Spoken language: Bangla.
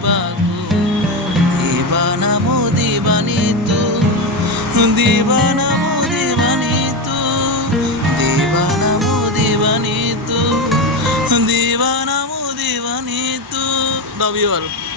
দিবাগো দিবানা মো দিবানি তু দিবানা মো দিবানি তু দিবানা মো দিবানি তু দিবানা মো দিবানি তু। Love you all.